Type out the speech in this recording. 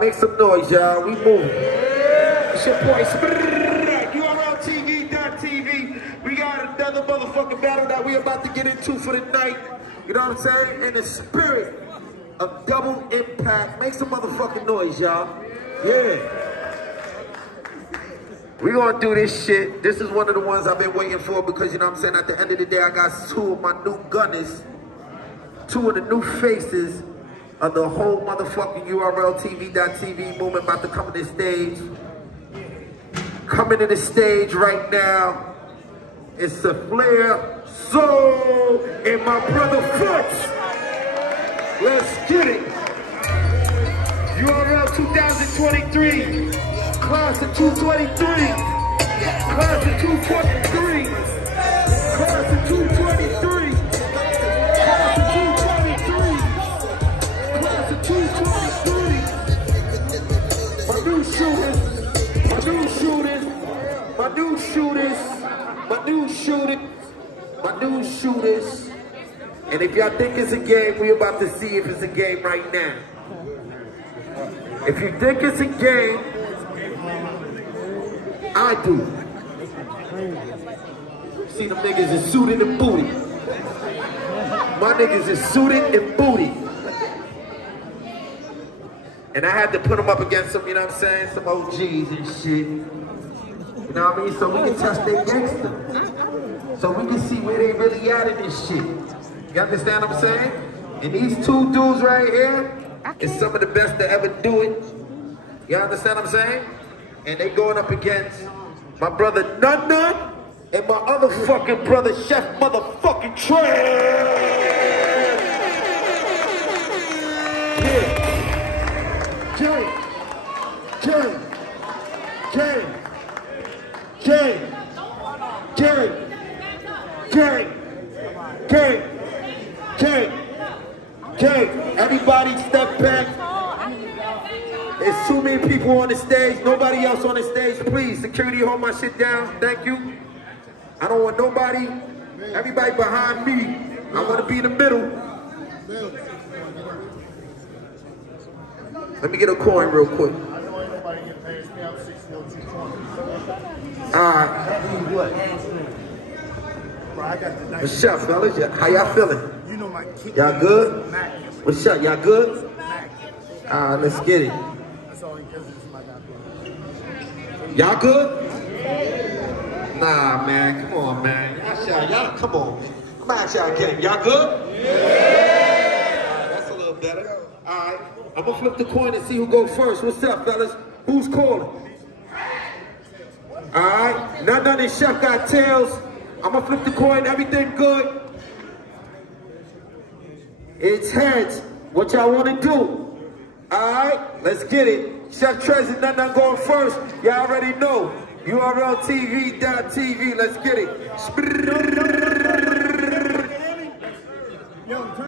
Make some noise, y'all. We moving. It's your boy, Urltv.tv. We got another motherfucking battle that we about to get into for the night. You know what I'm saying? In the spirit of double impact. Make some motherfucking noise, y'all. Yeah. We gonna do this shit. This is one of the ones I've been waiting for because, you know what I'm saying, at the end of the day, I got two of my new gunners, two of the new faces of the whole motherfucking Urltv.tv movement about to come to the stage. Coming to the stage right now, it's saflare, Soul, and my brother Footz. Let's get it. URL 2023, class of 223, class of 223, class of 223. My new shooters. And if y'all think it's a game, we about to see if it's a game right now. If you think it's a game, I do. See, them niggas is suited and booty. My niggas is suited and booty. And I had to put them up against some, you know what I'm saying, some OGs and shit. You know what I mean? So we can test their gangster. So we can see where they really at in this shit. You understand what I'm saying? And these two dudes right here is some of the best to ever do it. You understand what I'm saying? And they going up against my brother Nunn and my other fucking brother Chef motherfucking Trez. Yeah. Everybody step back. There's too many people on the stage. Nobody else on the stage. Please, security, hold my shit down. Thank you. I don't want nobody. Everybody behind me. I want to be in the middle. Let me get a coin real quick. What's up, fellas? How y'all feeling? Y'all good? What's up? Y'all good? Let's get it. Y'all good? Nah, man. Come on, man. Y'all, come on. Come on, y'all game. Y'all good? Yeah. That's a little better. All right. I'm gonna flip the coin and see who goes first. What's up, fellas? Who's calling? All right. None and Chef got tails. I'm gonna flip the coin. Everything good. It's heads. What y'all want to do? All right. Let's get it. Chef Trez and Nunn going first. Y'all already know. Urltv.tv. Let's get it.